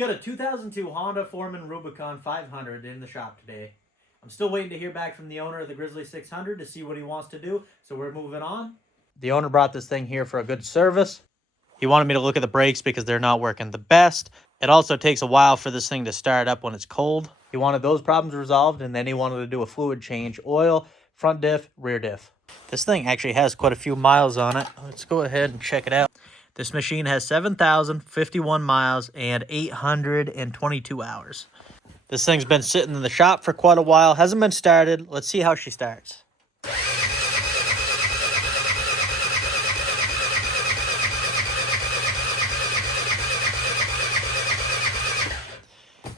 Got a 2002 Honda Foreman Rubicon 500 in the shop today. I'm still waiting to hear back from the owner of the Grizzly 600 to see what he wants to do, so we're moving on. The owner brought this thing here for a good service. He wanted me to look at the brakes because they're not working the best. It also takes a while for this thing to start up when it's cold. He wanted those problems resolved, and then he wanted to do a fluid change, oil, front diff, rear diff. This thing actually has quite a few miles on it. Let's go ahead and check it out. This machine has 7,051 miles and 822 hours. This thing's been sitting in the shop for quite a while. Hasn't been started. Let's see how she starts.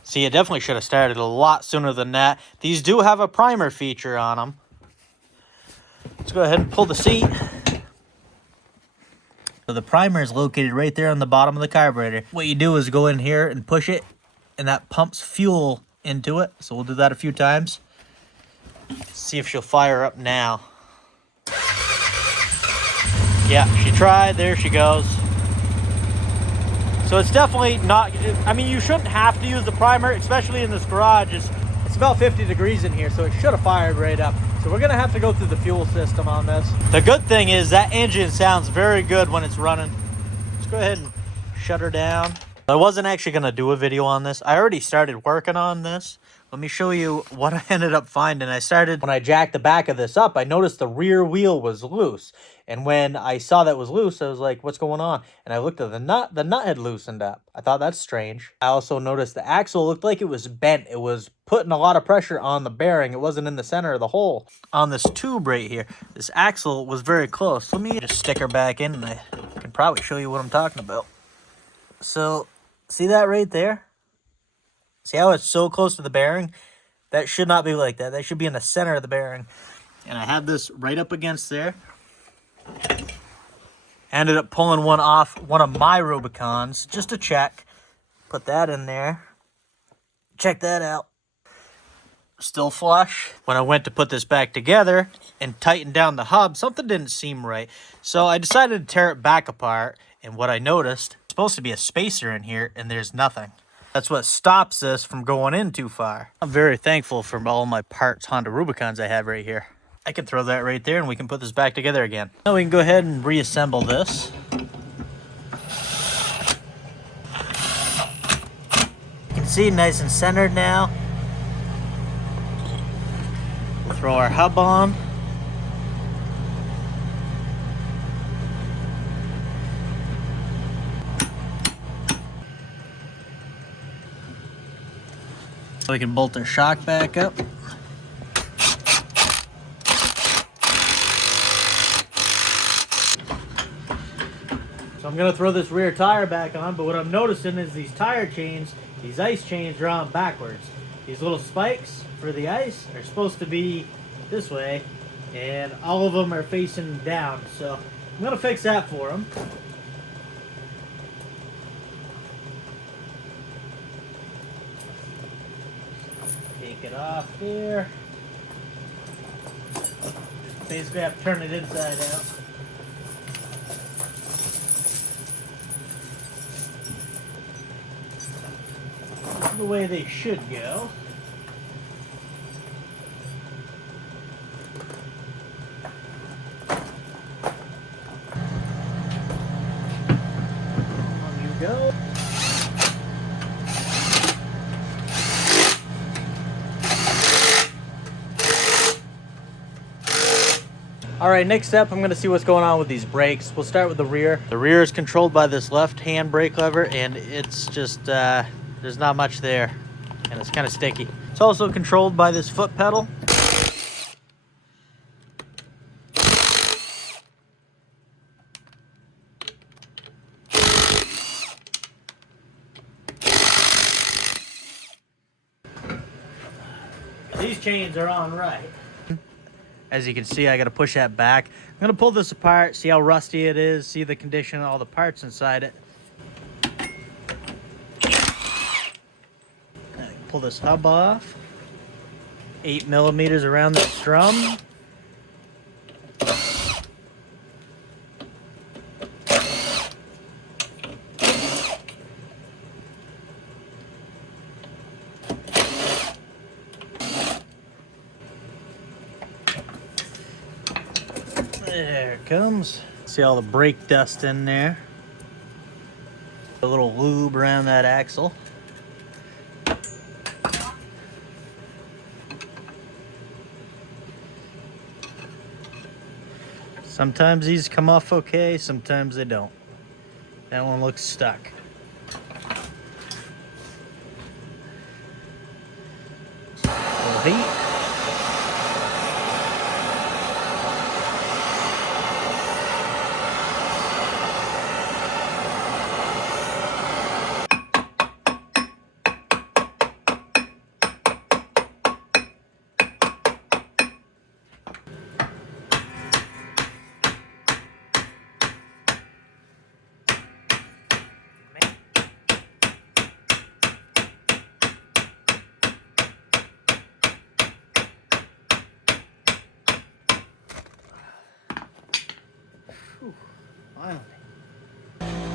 See, it definitely should have started a lot sooner than that. These do have a primer feature on them. Let's go ahead and pull the seat. So the primer is located right there on the bottom of the carburetor. What you do is go in here and push it, and that pumps fuel into it. So we'll do that a few times. See if she'll fire up now. Yeah, she tried. There she goes. So it's definitely not, I mean, you shouldn't have to use the primer, especially in this garage. It's about 50 degrees in here, so it should have fired right up. So we're gonna have to go through the fuel system on this. The good thing is that engine sounds very good when it's running. Let's go ahead and shut her down. I wasn't actually gonna do a video on this. I already started working on this. Let me show you what I ended up finding. When I jacked the back of this up, I noticed the rear wheel was loose. And when I saw that was loose, I was like, what's going on? And I looked at the nut had loosened up. I thought that's strange. I also noticed the axle looked like it was bent. It was putting a lot of pressure on the bearing. It wasn't in the center of the hole. On this tube right here, this axle was very close. Let me just stick her back in and I can probably show you what I'm talking about. So, see that right there? See how it's so close to the bearing? That should not be like that. That should be in the center of the bearing. And I had this right up against there. Ended up pulling one off one of my Rubicons just to check. Put that in there. Check that out. Still flush. When I went to put this back together and tighten down the hub, something didn't seem right. So I decided to tear it back apart. And what I noticed, there's supposed to be a spacer in here and there's nothing. That's what stops this from going in too far. I'm very thankful for all my parts Honda Rubicons I have right here. I can throw that right there and we can put this back together again. Now we can go ahead and reassemble this. You can see nice and centered now. Throw our hub on. We can bolt our shock back up. So I'm gonna throw this rear tire back on, but what I'm noticing is these tire chains, these ice chains are on backwards. These little spikes for the ice are supposed to be this way, and all of them are facing down. So I'm gonna fix that for them. Take it off there. Just basically have to turn it inside out. This is the way they should go. On you go. All right, next step, I'm gonna see what's going on with these brakes. We'll start with the rear. The rear is controlled by this left-hand brake lever, and it's just, there's not much there, and it's kind of sticky. It's also controlled by this foot pedal. These chains are on right. As you can see, I got to push that back. I'm going to pull this apart, see how rusty it is, see the condition of all the parts inside it. Pull this hub off. 8 millimeters around the drum. There it comes. See all the brake dust in there. A little lube around that axle. Sometimes these come off okay, sometimes they don't. That one looks stuck. Little heat.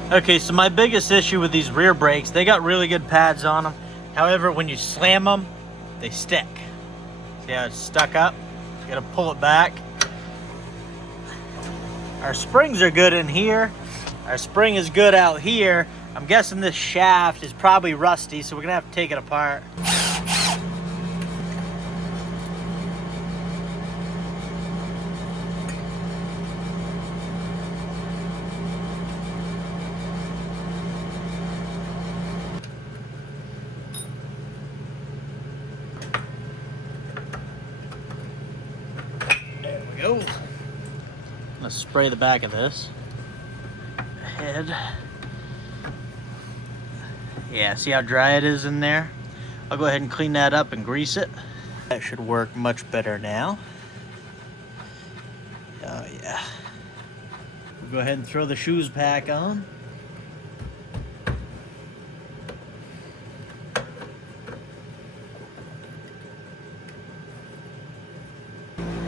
Okay, so my biggest issue with these rear brakes, they got really good pads on them. However, when you slam them, they stick. See how it's stuck up? You gotta pull it back. Our springs are good in here. Our spring is good out here. I'm guessing this shaft is probably rusty, so we're gonna have to take it apart. Go. I'm gonna spray the back of this head. Yeah, see how dry it is in there? I'll go ahead and clean that up and grease it. That should work much better now. Oh yeah. We'll go ahead and throw the shoes back on.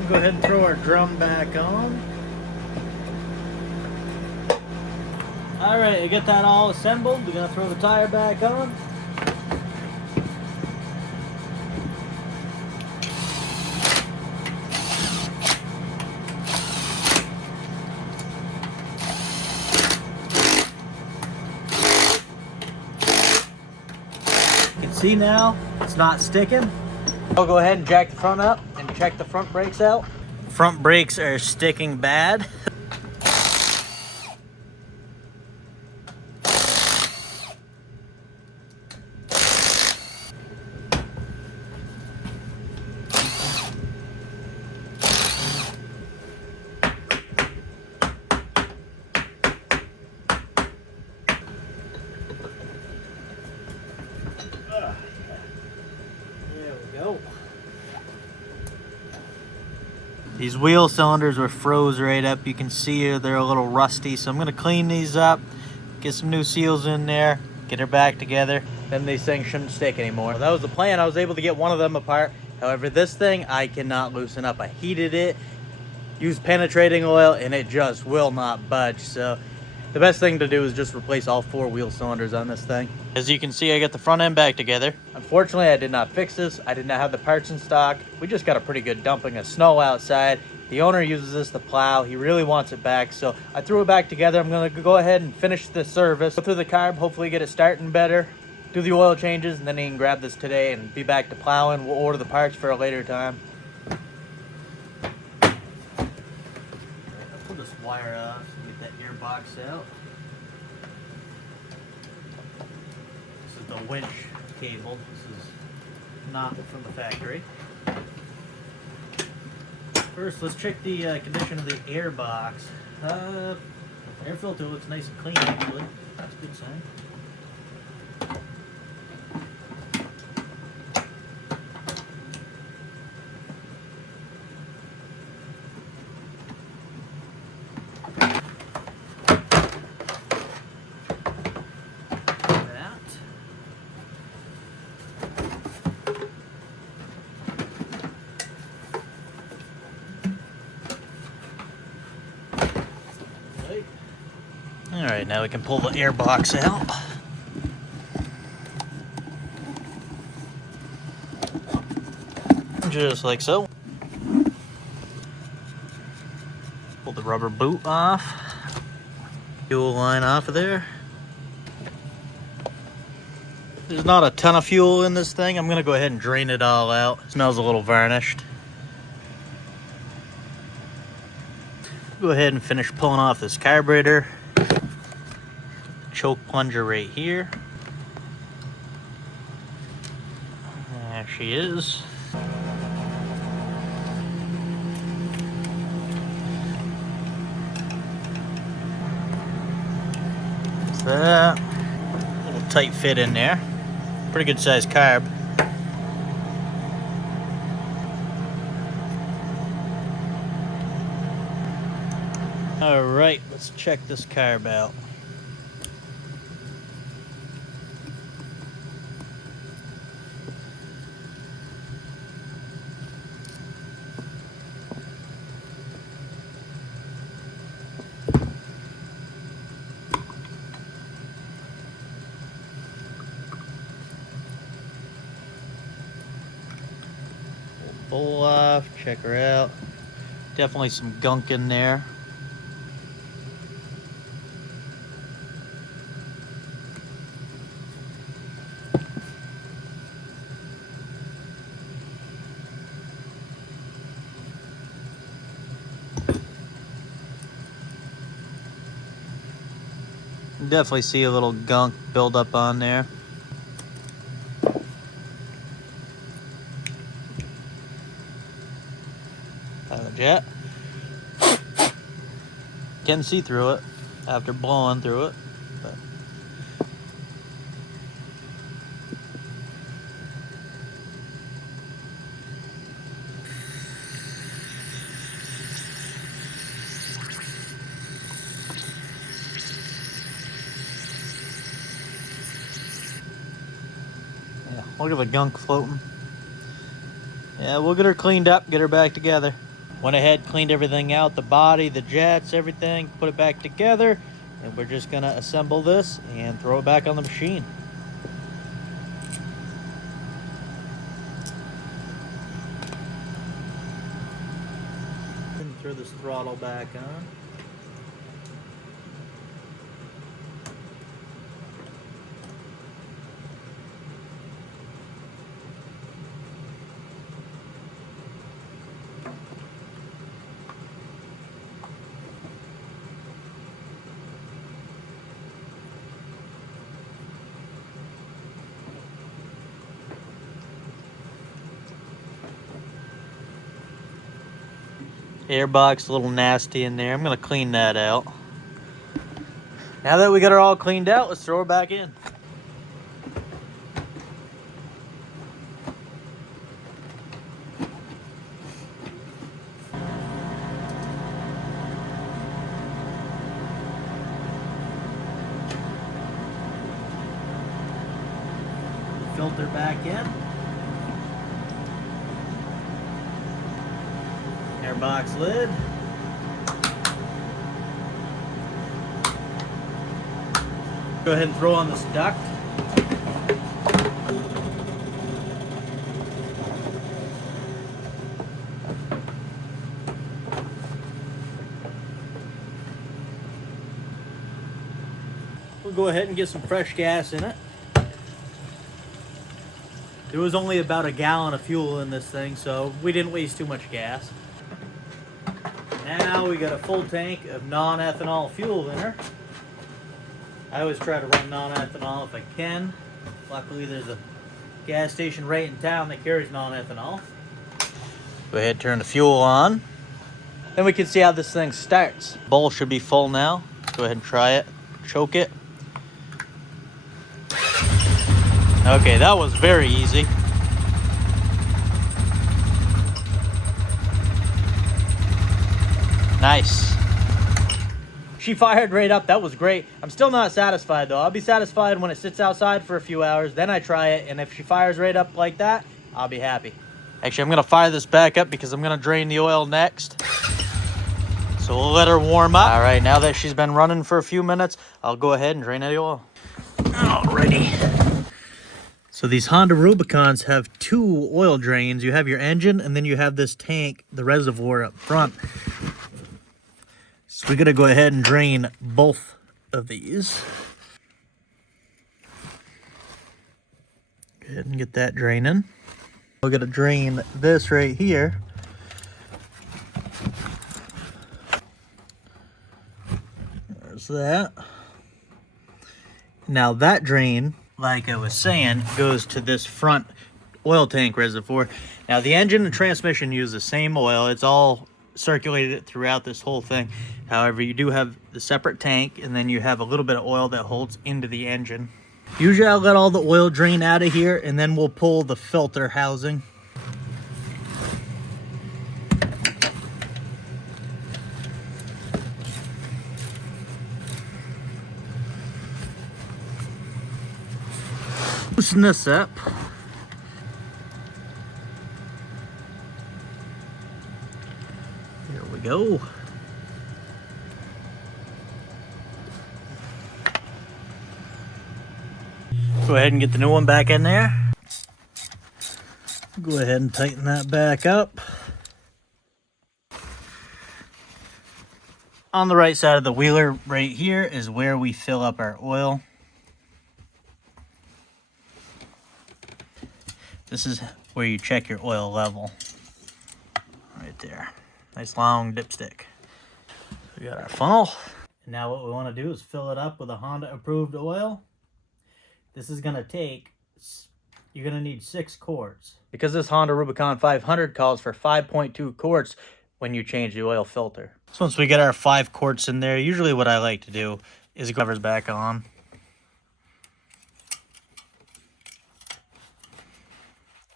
Go ahead and throw our drum back on. Alright, you get that all assembled. We're gonna throw the tire back on. You can see now it's not sticking. I'll go ahead and jack the front up and check the front brakes out. Front brakes are sticking bad. There we go. These wheel cylinders were froze right up. You can see they're a little rusty, so I'm gonna clean these up, get some new seals in there, get her back together. Then these things shouldn't stick anymore. That was the plan. I was able to get one of them apart. However, this thing I cannot loosen up. I heated it, used penetrating oil, and it just will not budge. So the best thing to do is just replace all 4 wheel cylinders on this thing. As you can see, I got the front end back together. Unfortunately, I did not fix this. I did not have the parts in stock. We just got a pretty good dumping of snow outside. The owner uses this to plow. He really wants it back, so I threw it back together. I'm gonna go ahead and finish the service. Go through the carb, hopefully get it starting better, do the oil changes, and then he can grab this today and be back to plowing. We'll order the parts for a later time. I'll pull this wire off so we get that gearbox out. This is the winch cable. This is not from the factory. First, let's check the condition of the air box. Air filter looks nice and clean, actually. That's a good sign. Alright, now we can pull the air box out. Just like so. Pull the rubber boot off. Fuel line off of there. There's not a ton of fuel in this thing. I'm gonna go ahead and drain it all out. It smells a little varnished. Go ahead and finish pulling off this carburetor. Choke plunger right here. There she is. That's that. A little tight fit in there. Pretty good sized carb. All right, let's check this carb out. Bowl off, check her out. Definitely some gunk in there. Definitely see a little gunk build up on there. Jet. Can see through it after blowing through it. But. Yeah, look at the gunk floating. Yeah, we'll get her cleaned up, get her back together. Went ahead, cleaned everything out, the body, the jets, everything, put it back together, and we're just gonna assemble this and throw it back on the machine. And throw this throttle back on. Airbox a little nasty in there. I'm gonna clean that out. Now that we got her all cleaned out, let's throw her back in. Filter back in. Airbox lid. Go ahead and throw on this duct. We'll go ahead and get some fresh gas in it. There was only about a gallon of fuel in this thing, so we didn't waste too much gas. Now we got a full tank of non-ethanol fuel in her. I always try to run non-ethanol if I can. Luckily there's a gas station right in town that carries non-ethanol. Go ahead, turn the fuel on. Then we can see how this thing starts. Bowl should be full now. Go ahead and try it. Choke it. Okay, that was very easy. Nice. She fired right up. That was great. I'm still not satisfied though. I'll be satisfied when it sits outside for a few hours. Then I try it, and if she fires right up like that, I'll be happy. Actually, I'm gonna fire this back up because I'm gonna drain the oil next. So we'll let her warm up. All right, now that she's been running for a few minutes, I'll go ahead and drain the oil. Alrighty. So these Honda Rubicons have two oil drains. You have your engine, and then you have this tank, the reservoir up front. So we gotta go ahead and drain both of these. Go ahead and get that draining. We're gonna drain this right here. There's that. Now that drain, like I was saying, goes to this front oil tank reservoir. Now the engine and transmission use the same oil. It's all circulated throughout this whole thing. However, you do have the separate tank, and then you have a little bit of oil that holds into the engine. Usually I'll let all the oil drain out of here, and then we'll pull the filter housing. Loosen this up. There we go. Go ahead and get the new one back in there. Go ahead and tighten that back up. On the right side of the wheeler right here is where we fill up our oil. This is where you check your oil level. Right there. Nice long dipstick. We got our funnel. And now what we want to do is fill it up with a Honda approved oil. This is going to take, you're going to need 6 quarts. Because this Honda Rubicon 500 calls for 5.2 quarts when you change the oil filter. So once we get our 5 quarts in there, usually what I like to do is covers back on.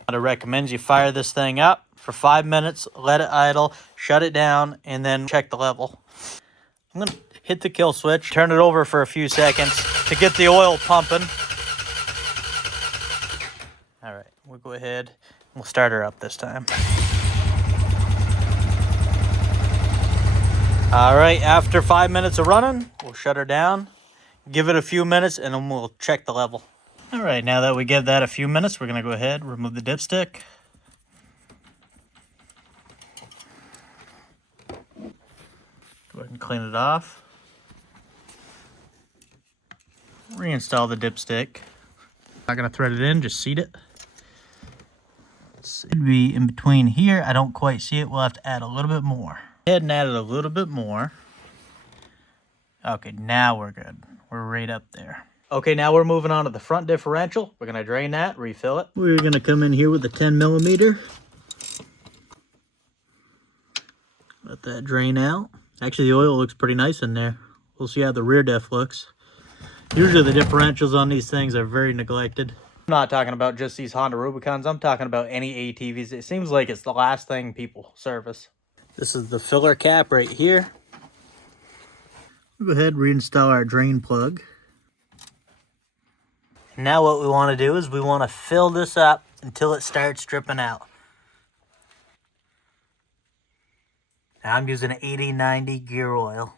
I recommend you fire this thing up for 5 minutes, let it idle, shut it down, and then check the level. I'm going to hit the kill switch, turn it over for a few seconds to get the oil pumping. All right, we'll go ahead and we'll start her up this time. All right, after 5 minutes of running, we'll shut her down, give it a few minutes, and then we'll check the level. All right, now that we give that a few minutes, we're gonna go ahead, remove the dipstick. Go ahead and clean it off. Reinstall the dipstick. Not gonna thread it in, just seat it. It should be in between here. I don't quite see it. We'll have to add a little bit more. Go ahead and add it a little bit more. Okay, now we're good. We're right up there. Okay, now we're moving on to the front differential. We're gonna drain that, refill it. We're gonna come in here with a 10mm. Let that drain out. Actually, the oil looks pretty nice in there. We'll see how the rear diff looks. Usually the differentials on these things are very neglected. I'm not talking about just these Honda Rubicons. I'm talking about any ATVs. It seems like it's the last thing people service. This is the filler cap right here. We'll go ahead and reinstall our drain plug. Now what we want to do is we want to fill this up until it starts dripping out. Now I'm using an 80-90 gear oil.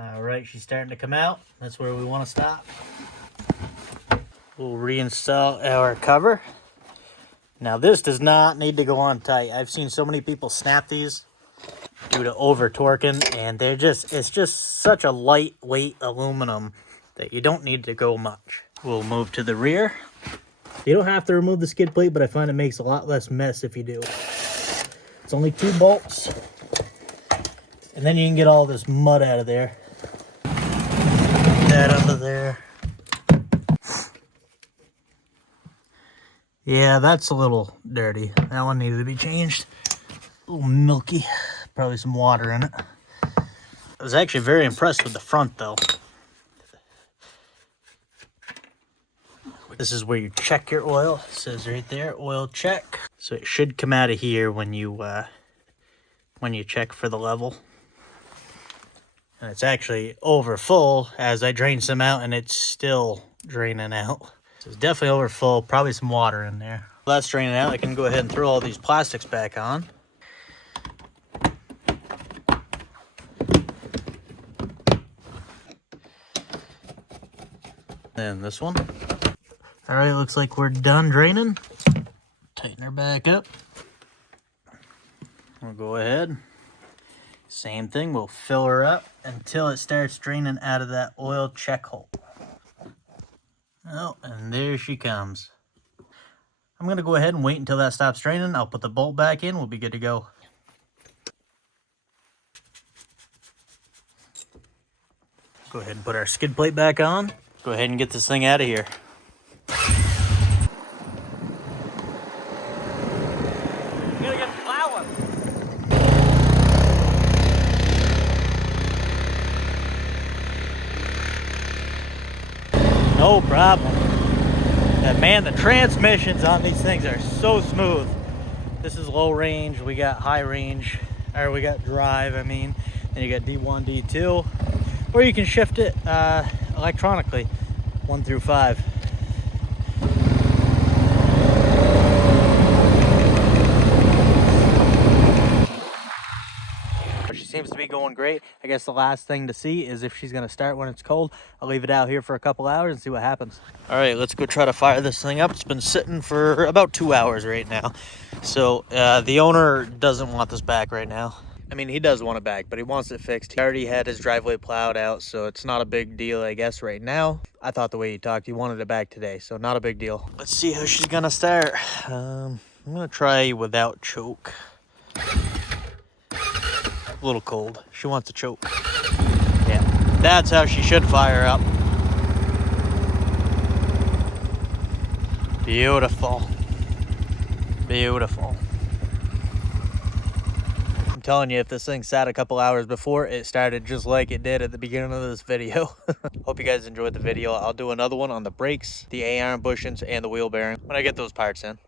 All right, she's starting to come out. That's where we want to stop. We'll reinstall our cover. Now this does not need to go on tight. I've seen so many people snap these due to over torquing, and it's just such a lightweight aluminum that you don't need to go much. We'll move to the rear. You don't have to remove the skid plate, but I find it makes a lot less mess if you do. It's only 2 bolts, and then you can get all this mud out of there. Get that out of there. Yeah, that's a little dirty. That one needed to be changed. A little milky. Probably some water in it. I was actually very impressed with the front, though. This is where you check your oil. It says right there, oil check. So it should come out of here when you check for the level. And it's actually over full as I drain some out, and it's still draining out. So it's definitely over full. Probably some water in there. While that's draining out, I can go ahead and throw all these plastics back on. And this one. All right, looks like we're done draining. Tighten her back up. We'll go ahead. Same thing, we'll fill her up until it starts draining out of that oil check hole. Oh, and there she comes. I'm going to go ahead and wait until that stops draining. I'll put the bolt back in. We'll be good to go. Go ahead and put our skid plate back on. Go ahead and get this thing out of here. You gotta get plowing. No problem. And man, the transmissions on these things are so smooth. This is low range, we got high range, or we got drive, I mean. Then you got D1, D2, or you can shift it electronically, 1 through 5. She seems to be going great. I guess the last thing to see is if she's gonna start when it's cold. I'll leave it out here for a couple hours and see what happens. All right, let's go try to fire this thing up. It's been sitting for about 2 hours right now. So the owner doesn't want this back right now. I mean, he does want it back, but he wants it fixed. He already had his driveway plowed out, so it's not a big deal, I guess, right now. I thought the way he talked, he wanted it back today, so not a big deal. Let's see how she's gonna start. I'm gonna try without choke. A little cold. She wants to choke. Yeah, that's how she should fire up. Beautiful. Beautiful. I'm telling you, if this thing sat a couple hours before, it started just like it did at the beginning of this video. Hope you guys enjoyed the video. I'll do another one on the brakes, the A-arm bushings, and the wheel bearing when I get those parts in.